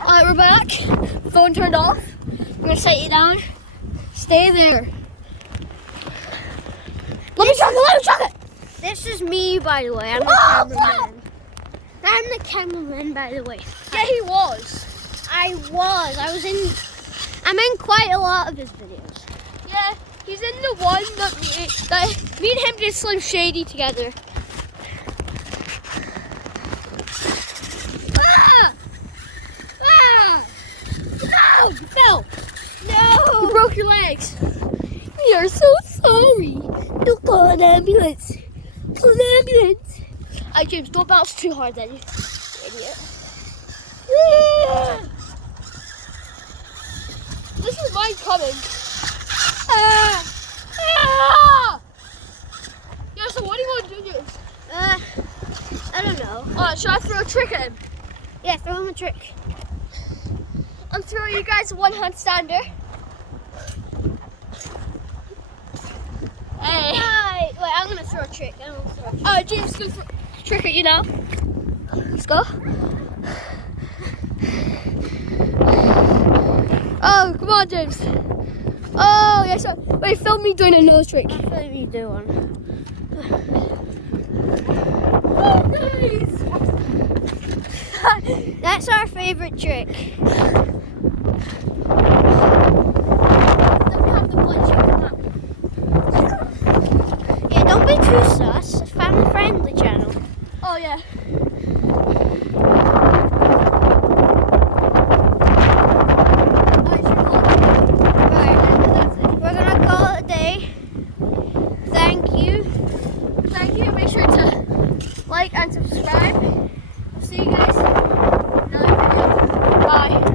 Alright, we're back. Phone turned off. I'm gonna set you down. Stay there. Let me check it. This is me, by the way. I'm the cameraman. I'm the cameraman, by the way. Yeah, he was. I'm in quite a lot of his videos. Yeah, he's in the one that me and him did Slim Shady together. No, you fell. No! You broke your legs. We are so sorry. Don't call an ambulance. Call an ambulance. Alright, James, don't bounce too hard then, you idiot. This is mine coming. Yeah, so what do you want to do, James? I don't know. Should I throw a trick at him? Yeah, throw him a trick. I'm throwing you guys a one-handstander. Hey. Right. Wait, I'm gonna throw a trick. Alright, James, go for a trick at you now. Let's go. Oh, come on, James. Oh, yes. Wait, film me doing another trick. I'll film you do one. Oh, guys. That's our favorite trick. Yeah, don't be too sus. It's a family-friendly channel. Oh, yeah. Right, we're gonna call it a day. Thank you. Thank you. Make sure to like and subscribe. See you guys in another video. Bye.